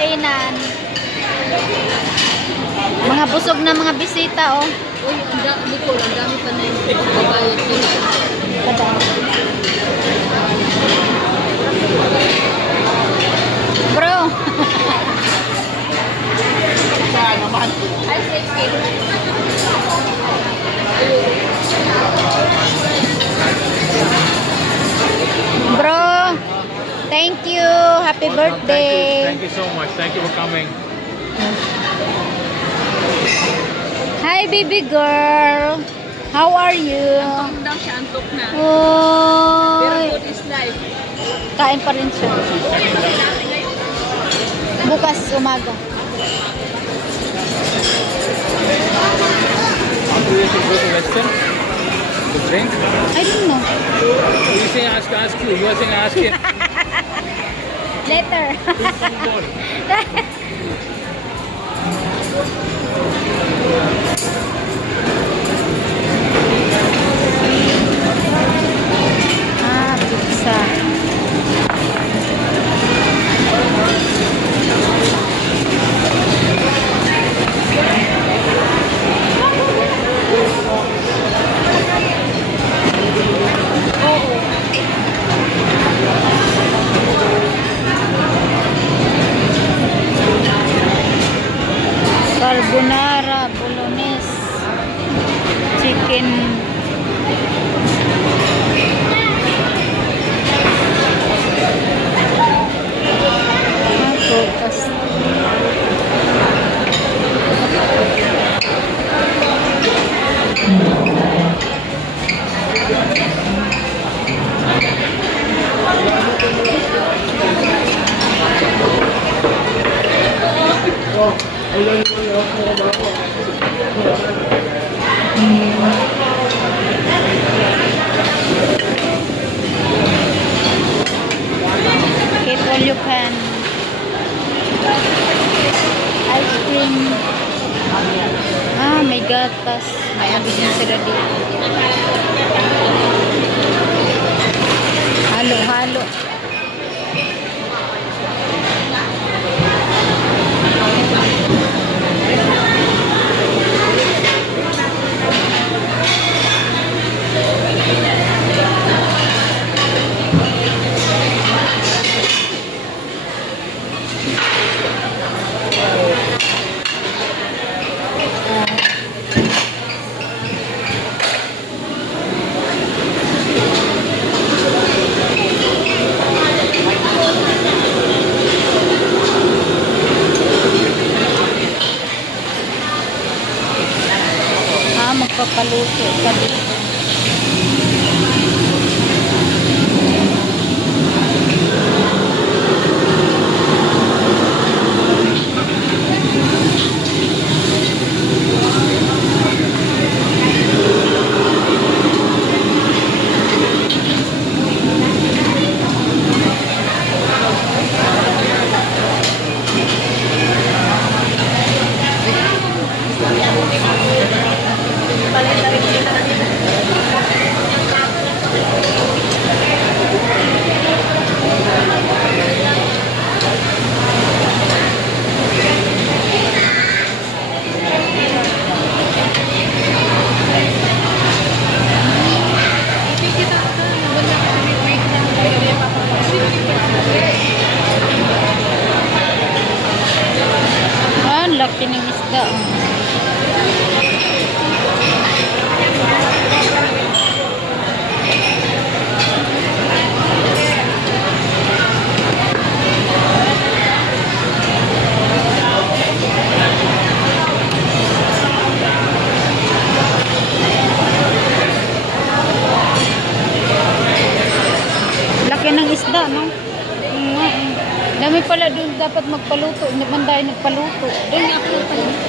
kainan. Mga busog na mga bisita, oh. Uy, ang dami ko, ang dami pa na yung babayad dito. Thank you. Happy birthday. Thank you, thank you so much. Thank you for coming. Hi, baby girl. How are you? Antok daw siya, antok na. Pero Oy, good is life. kain pa rin siya. Bukas umaga. This, you go to Western to drink. I don't know. You say ask, ask you. You are saying ask him. Later. Phone. Carbonara, bolognese, chicken. Ah, Get all you. Ice cream. Ah, may gatas. May abis na sila dito. Halo-halo. Ah, magpapaluto ka dito. Pala doon dapat magpaluto. Hindi man tayo nagpaluto. Doon ako nagpaluto.